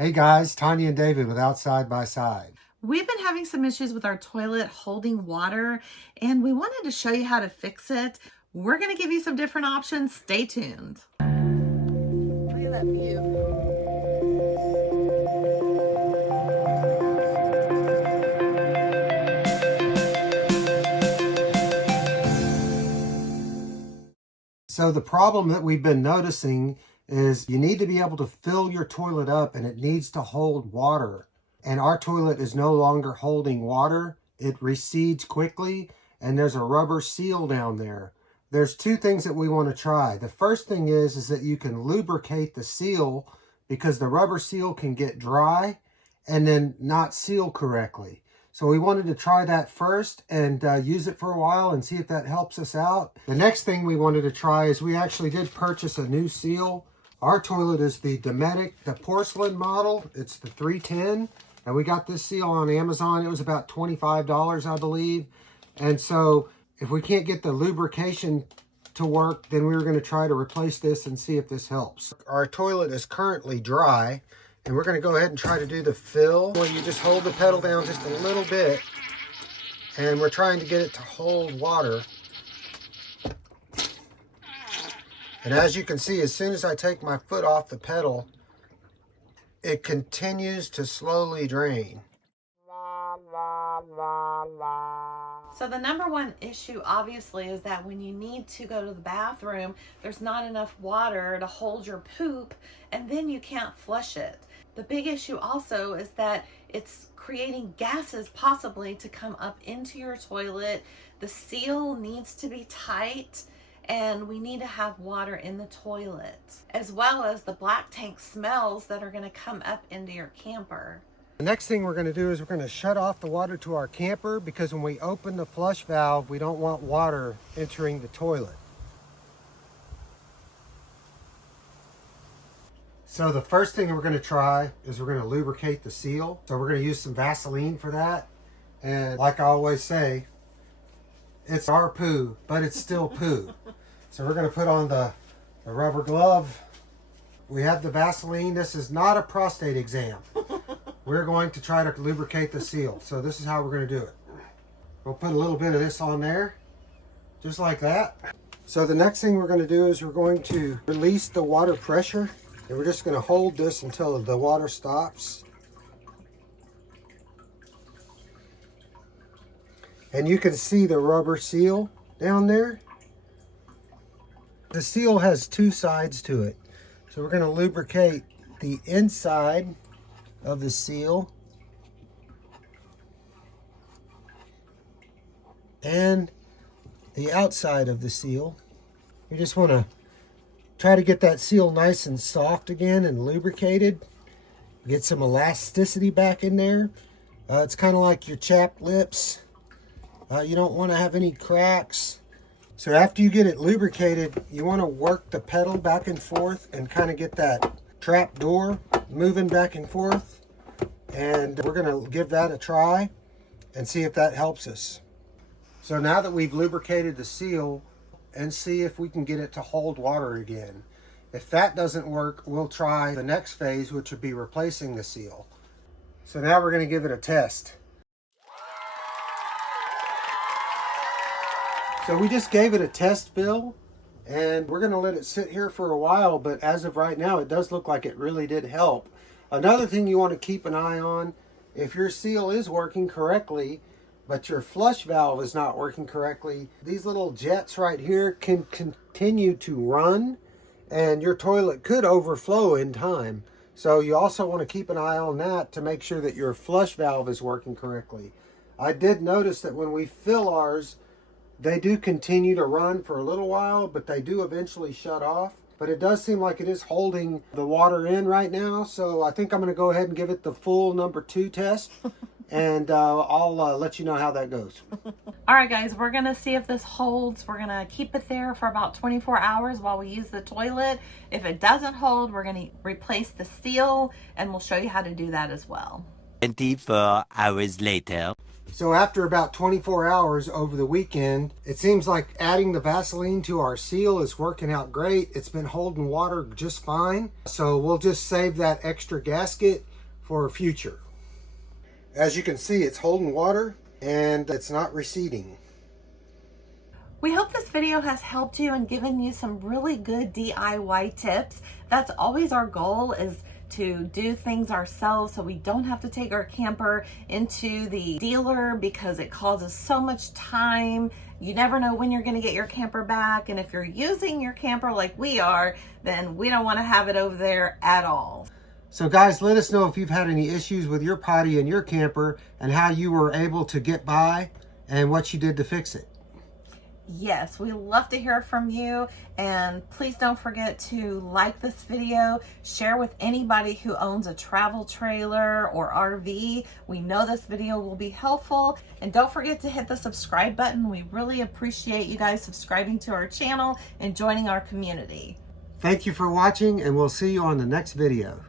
Hey guys, Tanya and David with Outside by Side. We've been having some issues with our toilet holding water, and we wanted to show you how to fix it. We're going to give you some different options. Stay tuned. Look at that view. So the problem that we've been noticing is you need to be able to fill your toilet up and it needs to hold water. And our toilet is no longer holding water. It recedes quickly and there's a rubber seal down there. There's two things that we want to try. The first thing is that you can lubricate the seal because the rubber seal can get dry and then not seal correctly. So we wanted to try that first and use it for a while and see if that helps us out. The next thing we wanted to try is we actually did purchase a new seal. Our toilet is the Dometic, the porcelain model. It's the 310. And we got this seal on Amazon. It was about $25, I believe. And so if we can't get the lubrication to work, then we were going to try to replace this and see if this helps. Our toilet is currently dry. And we're going to go ahead and try to do the fill. Well, you just hold the pedal down just a little bit. And we're trying to get it to hold water. And as you can see, as soon as I take my foot off the pedal, it continues to slowly drain. So the number one issue obviously is that when you need to go to the bathroom, there's not enough water to hold your poop and then you can't flush it. The big issue also is that it's creating gases possibly to come up into your toilet. The seal needs to be tight and we need to have water in the toilet, as well as the black tank smells that are going to come up into your camper. The next thing we're going to do is we're going to shut off the water to our camper because when we open the flush valve, we don't want water entering the toilet. So the first thing we're going to try is we're going to lubricate the seal. So we're going to use some Vaseline for that. And like I always say, it's our poo, but it's still poo. So we're going to put on the rubber glove. We have the Vaseline. This is not a prostate exam. We're going to try to lubricate the seal. So this is how we're going to do it. We'll put a little bit of this on there, just like that. So the next thing we're going to do is we're going to release the water pressure. And we're just going to hold this until the water stops. And you can see the rubber seal down there. The seal has two sides to it. So we're going to lubricate the inside of the seal and the outside of the seal. You just want to try to get that seal nice and soft again and lubricated. Get some elasticity back in there. It's kind of like your chapped lips. You don't want to have any cracks. So after you get it lubricated, you want to work the pedal back and forth and kind of get that trap door moving back and forth. And we're going to give that a try and see if that helps us. So now that we've lubricated the seal, and see if we can get it to hold water again. If that doesn't work, we'll try the next phase, which would be replacing the seal. So now we're going to give it a test. So we just gave it a test fill, and we're going to let it sit here for a while, but as of right now, it does look like it really did help. Another thing you want to keep an eye on, if your seal is working correctly, but your flush valve is not working correctly, these little jets right here can continue to run and your toilet could overflow in time. So you also want to keep an eye on that to make sure that your flush valve is working correctly. I did notice that when we fill ours, they do continue to run for a little while, but they do eventually shut off. But it does seem like it is holding the water in right now. So I think I'm going to go ahead and give it the full number 2 test. And I'll let you know how that goes. All right, guys, we're going to see if this holds. We're going to keep it there for about 24 hours while we use the toilet. If it doesn't hold, we're going to replace the seal, and we'll show you how to do that as well. 24 hours later. So after about 24 hours over the weekend, it seems like adding the Vaseline to our seal is working out great. It's been holding water just fine. So we'll just save that extra gasket for future. As you can see, it's holding water and it's not receding. We hope this video has helped you and given you some really good DIY tips. That's always our goal, is to do things ourselves so we don't have to take our camper into the dealer because it causes so much time. You never know when you're going to get your camper back, and if you're using your camper like we are, then we don't want to have it over there at all. So guys, let us know if you've had any issues with your potty and your camper and how you were able to get by and what you did to fix it. Yes, we love to hear from you, and please don't forget to like this video, share with anybody who owns a travel trailer or RV. We know this video will be helpful, and don't forget to hit the subscribe button. We really appreciate you guys subscribing to our channel and joining our community. Thank you for watching, and we'll see you on the next video.